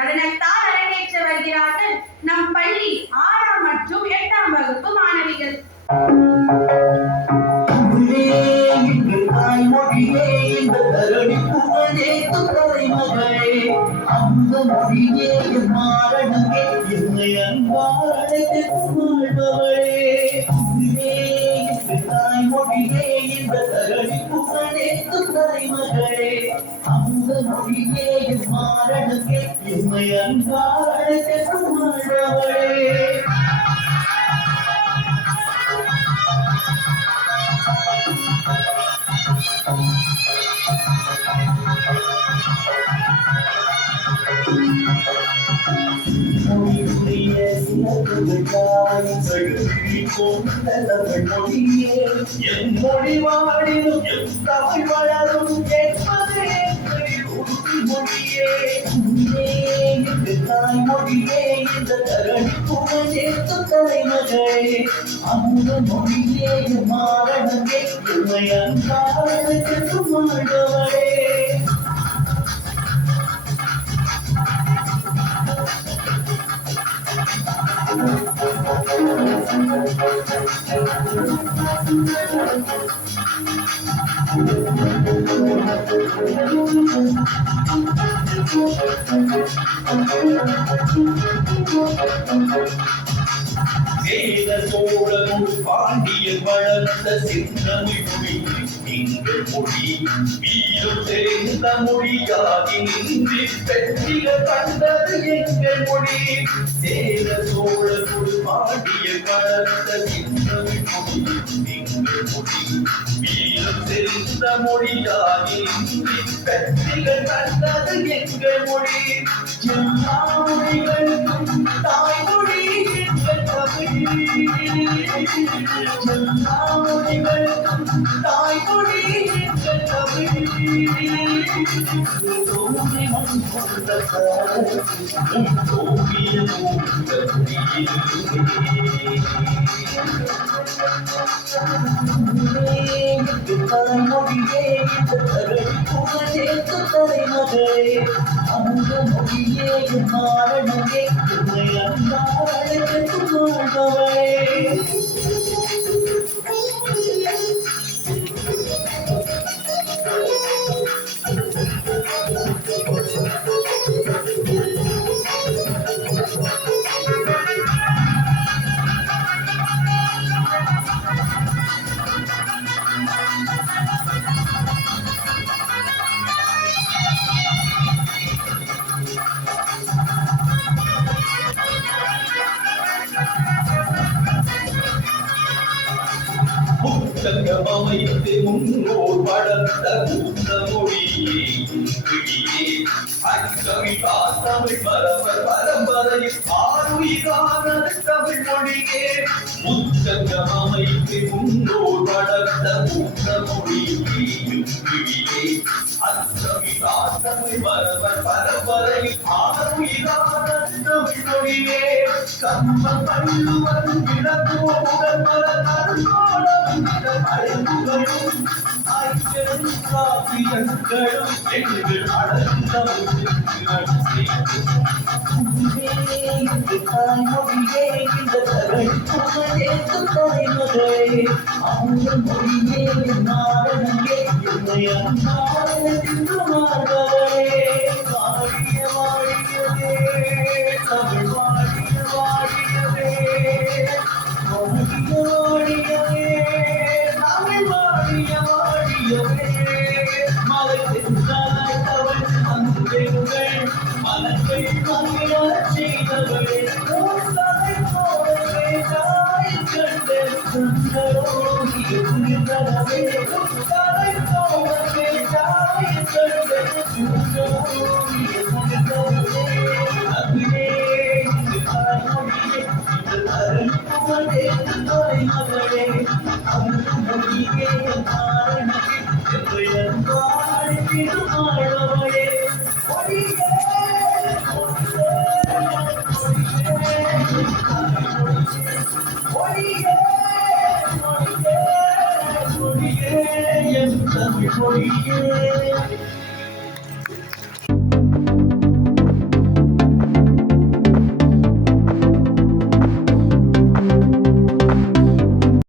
நடனத்தால் அரங்கேற்ற வருகிறார்கள் நம் பள்ளி 6ஆம் மற்றும் 8ஆம் வகுப்பு மாணவிகள். தாய்மொழியே இந்த தரணி புகழே துறைமகளே அந்த மொழியே மாறனே என்னை அன்பாரழைத்து வாழ்பவளே தாய்மொழியே இந்த தரணி புகழே துறைமகளே அந்த மொழியே மாறனே என்னை அன்பாரழைத்து வாழ்பவளே. மொழியே என் மொழி வாழிலும் என் தமிழ் வளரும் என்பது மொழியே தாய்மொழியே இந்த தரணி புகழேத்து தலைமகளே அந்த மொழியே மாறனே என்னை அன்பாரழைத்து வாழ்பவளே. பாண்டியன் வளர்ந்த சின்னமிழ் மொழி எங்கள் மொழி வீரம் தெரிந்த மொழியாகி நின்று வெற்றிகள் கண்டது எங்கள் மொழி. சேர சோழனோடு பாண்டியன் வளர்ந்த சின்னமிழ் மொழி எங்கள் மொழி வீரம் தெரிந்த மொழியாகி நின்று வெற்றிகள் கண்டது எங்கள் மொழி. எல்லா மொழிகளுக்கும் தாய்மொழி எங்கள் தமிழ் தாய்மொழி எங்கள் தமிழ் தாய்மொழியே புகழேத்து தலைமகளே அந்த மொழியே மாறனே என்னை அன்பாரழைத்து வாழ்பவளே. அமைத்து முன்னோர் வளர்ந்த கூட்ட மொழியே அக்கவிதா தமிழ் பரம்பர் பரம்பரையில் ஆறுயிரானது தமிழ் மொழியே. முத்தங்கம் அமைத்து முன்னோர் வளர்ந்த கூட்ட மொழியே அக்கவிதா தமிழ் பரம்பர் பரம்பரையில் ஆறுயிரானது தமிழ் மொழியே. கம்ம கல்லுவன் விளக்குவன் பல கருணோடம் அழகுகளும் ஆய்களும் காவியங்களும் எங்கள் தாய்மொழியே இந்த தரணி புகழேத்து தலைமகளே அந்த மொழியே மாறனே என்னை அன்பாரழைத்து வாழ்பவளே. வாழிய வாழியவே தமிழ் வாழிய வாழியவே வாழிய வாழியவே தமிழ் வாழிய வாழியவே. மலை சென்றாய்த்தவள் அன்பெங்கள் மலர்கள் மகிழச் செய்தவளே தலை போலவே தாய் கண்டு சுந்தரோகி இருந்தனவே தலை போலவே தாய் கண்டு சுந்தரோகி இருந்தனவே. அகிலே தாய்மொழியே இந்த தரணி புகழேத்து தலைமகளே அந்த மொழியே மாறனே என்னை அன்பாரழைத்து வாழ்பவளே. மொழியே என் தமிழ் மொழியே